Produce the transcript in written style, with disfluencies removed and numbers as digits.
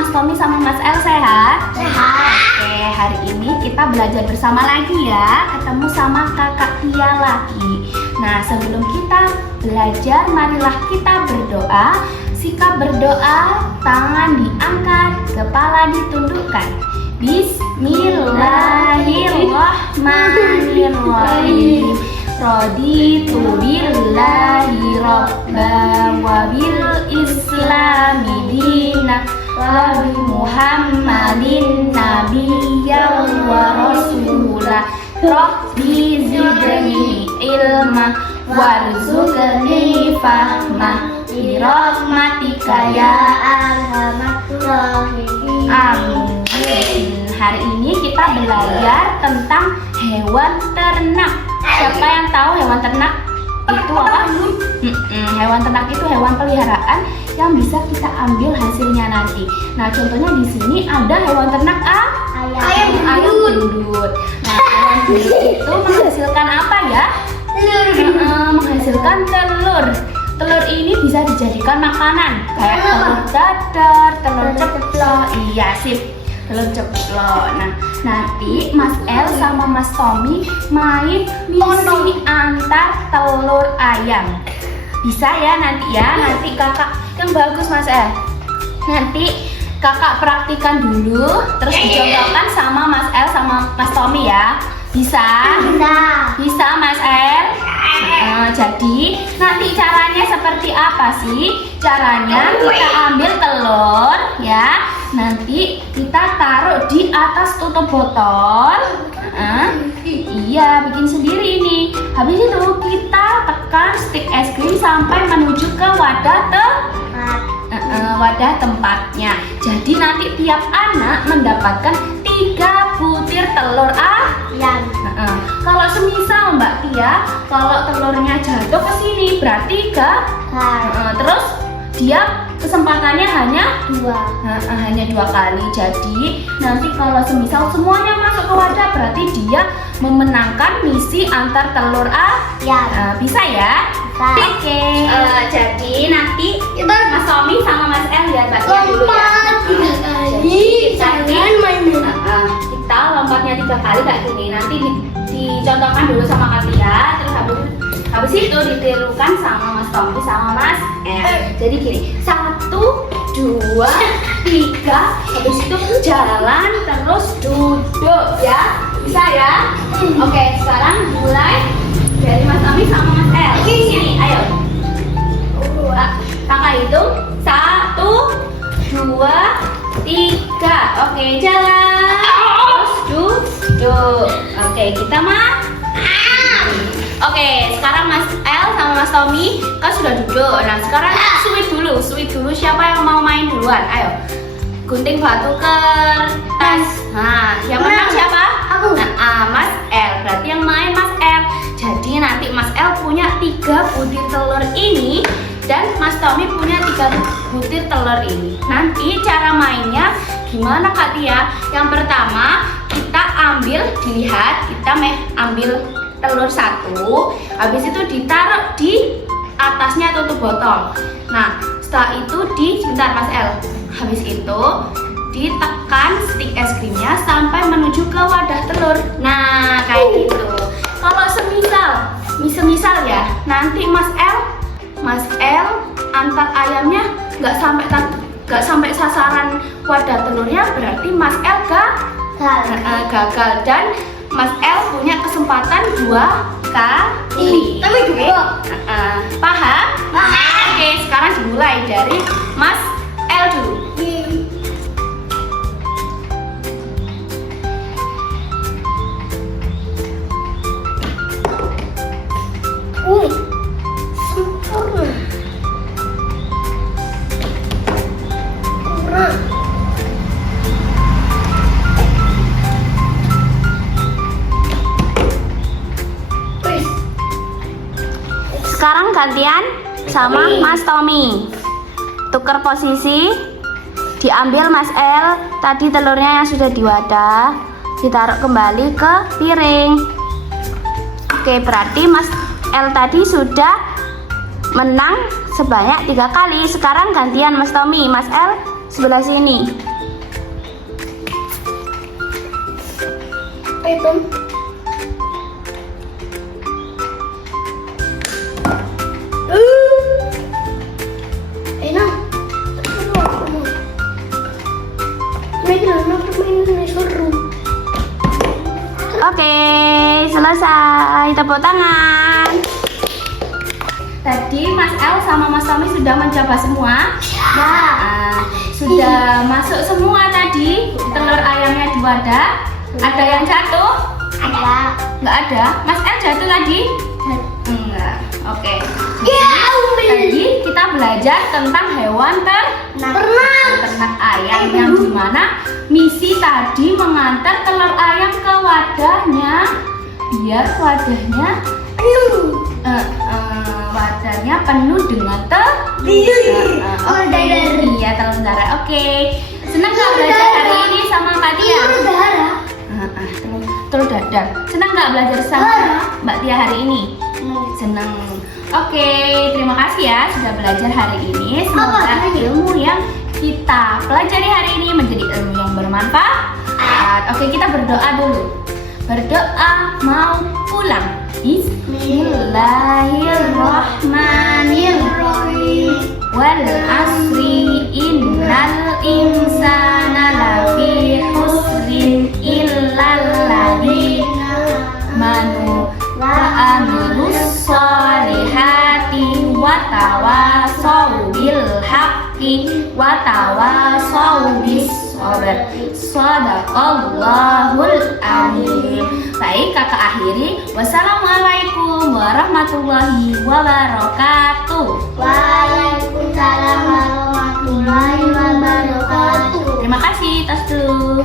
Mas Tommy sama Mas El sehat? Sehat. Oke, hari ini kita belajar bersama lagi ya. Ketemu sama kakak Tia lagi. Nah, sebelum kita belajar, marilah kita berdoa. Sikap berdoa, tangan diangkat, kepala ditundukkan. Bismillahirrahmanirrahim. Raditu billahi robba wa bil islami dina wa bi Muhammadin nabiyyan wa rasulah. Rabbi zidni ilma warzuqni fahma bi rahmatika ya arhamar rahimin. Amin. Hari ini kita belajar tentang hewan ternak. Siapa yang tahu hewan ternak itu apa? Hewan ternak itu hewan peliharaan yang bisa kita ambil hasilnya nanti. Nah, contohnya di sini ada hewan ternak ayam gendut. Nah, ayam gendut itu menghasilkan apa ya? Menghasilkan telur. Telur ini bisa dijadikan makanan kayak telur dadar, telur ceplok. Iya, sip. Telur ceplok. Nah, nanti Mas El sama Mas Tommy main misi antar telur ayam. Bisa ya nanti ya. Nanti kakak yang bagus Mas El. Nanti kakak praktikan dulu, terus dicontohkan sama Mas El sama Mas Tommy ya. Bisa? Bisa Mas El? Jadi nanti caranya seperti apa sih? Caranya kita ambil telur ya. Nanti kita taruh di atas tutup botol. Iya, bikin sendiri ini. Habis itu kita tekan stick es krim sampai menuju ke wadah tempatnya. Jadi nanti tiap anak mendapatkan 3 butir telur ayam. Kalau semisal Mbak Tia, kalau telurnya jatuh ke sini berarti terus dia kesempatannya hanya 2 kali. Jadi nanti kalau semisal semuanya masuk ke wadah berarti dia memenangkan misi antar telur ayam. Bisa ya? Oke. Jadi nanti Mas Tommy sama Mas El lihat Mbak Tia dulu ya. Kita lompatnya 3 kali kayak gini. Nanti dicontohkan dulu sama Kak Tia, terus habis itu ditirukan sama Mas Tommy sama Mas El. Jadi gini, 1, 2, 3. Habis itu jalan terus duduk ya. Bisa ya? Oke, sekarang mulai dari Mas Tommy sama Mas El. Sini, ayo. Kakak hitung 1, 2, 3. Oke, jalan. Terus duduk. Oke, kita Oke, sekarang Mas El sama Mas Tommy kan sudah duduk. Nah, sekarang sweet dulu. Siapa yang mau main duluan? Ayo. Gunting batu kertas. Nah, yang menang siapa? Aku. Nah, Mas El. Berarti yang main Mas El. Jadi nanti Mas El punya 3 butir telur ini dan Mas Tommy punya 3 butir telur ini. Nanti cara mainnya gimana Kak Tia? Yang pertama kita dilihat, kita ambil telur 1, habis itu ditaruh di atasnya tutup botol. Nah, setelah itu sebentar Mas El, habis itu ditekan stick es krimnya sampai menuju ke wadah telur. Nah, kayak gitu. Kalau semisal ya, nanti Mas El antar ayamnya nggak sampai sasaran wadah telurnya, berarti Mas El gagal dan Mas El punya kesempatan 2 kali. Paham? Oke, sekarang dimulai dari Mas El dulu. Sekarang gantian sama Mas Tommy. Tukar posisi. Diambil Mas El tadi telurnya yang sudah di wadah, ditaruh kembali ke piring. Oke, berarti Mas El tadi sudah menang sebanyak 3 kali. Sekarang gantian Mas Tommy. Mas El sebelah sini. Hitung. Enak. Oke, selesai. Tepuk tangan. Tadi Mas El sama Mas Tommy sudah mencoba semua. Sudah masuk semua tadi telur ayamnya di wadah. Ada yang jatuh? Ada. Nggak ada. Mas El jatuh tadi? Enggak. Oke. Tadi kita belajar tentang hewan ternak ayam yang dimana misi tadi mengantar telur ayam ke wadahnya biar wadahnya penuh dengan telur. Iya, telur darah. Oke. Senang nggak belajar hari ini sama Kak Tia? Telur dadar. Senang nggak belajar sama Mbak Tia hari ini? Senang. Oke, terima kasih ya sudah belajar hari ini. Semoga ilmu yang kita pelajari hari ini menjadi ilmu yang bermanfaat. Oke, kita berdoa dulu. Berdoa mau pulang. Bismillahirrahmanirrahim. Wal asri innal insana lafi husrin illal ladzina amanu wa amilus solihati wa tawasau bil haqqi wa tawasau bis sabr. Shadaqallahul alim. Baik, kakak akhiri. Wassalamualaikum warahmatullahi wabarakatuh. Waalaikumsalam warahmatullahi wabarakatuh. Terima kasih, tas dulu.